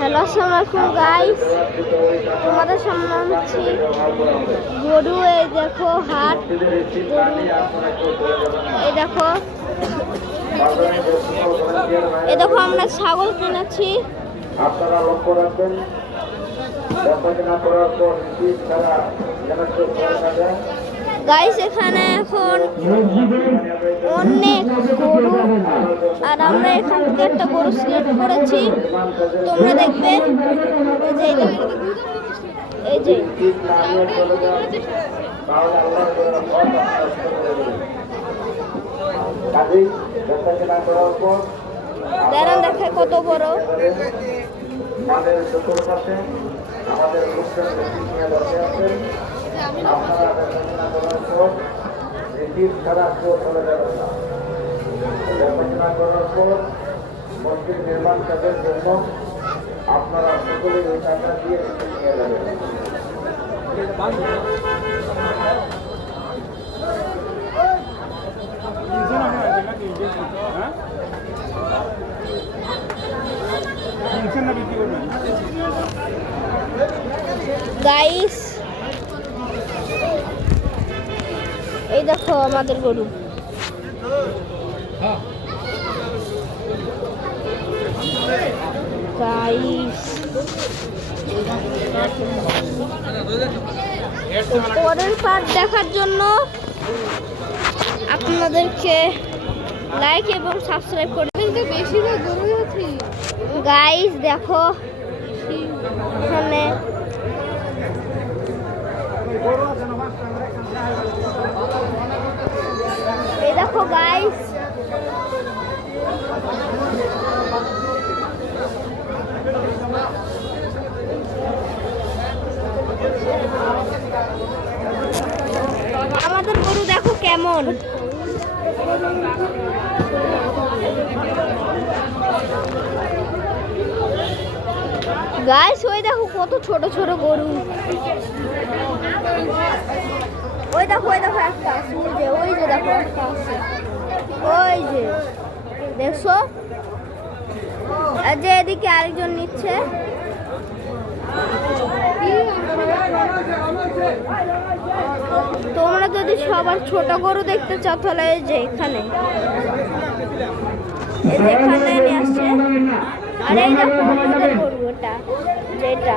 Hello, আসসালামু আলাইকুম guys. তোমাদের সামনে আনছি গরু। এই দেখো হাট গরু। এই দেখো আমরা ছাগল কিনেছি। আপনারা লক্ষ্য রাখবেন দেখাশোনা করার পর গাইস এখানে এখন অনেক গরু, আর আমরা এখান থেকে একটা গরু সিলেক্ট করেছি। তোমরা দেখবে এই যে দাঁড়ান, দেখে কত বড়। আমাদের চতুর্পাশে আমাদের লোকজন নিয়ে বসে আছেন। আপনারা দেখাশোনা করার পর রিসিভ ছাড়া কেউ চলে যাবে না। দেখাশোনা করার পর মসজিদ নির্মাণ কাজের জন্য আপনারা সকলে ওই টাকা দিয়ে রিসিভ নিয়ে যাবেন। গাইস এই দেখো আমাদের গরু। গাইস পরের পার্ট দেখার জন্য আপনাদেরকে লাইক এবং সাবস্ক্রাইব করে বেশিরভাগ গরু আছে। গাইস দেখো এখানে এই দেখো গাইস আমাদের গরু দেখো কেমন। গাইস ওই দেখো কত ছোট ছোট গরু। ওই দেখো একটা আছে, ওই যে দেখো একটা আছে, ওই যে দেখছো। আর যে এদিকে আরেকজন নিচ্ছে। তোমরা যদি সবার ছোট গরু দেখতে চাও তাহলে এই যে এখানে নিয়ে আসছে। আর এই দেখো আমাদের গরু, ওটা যেটা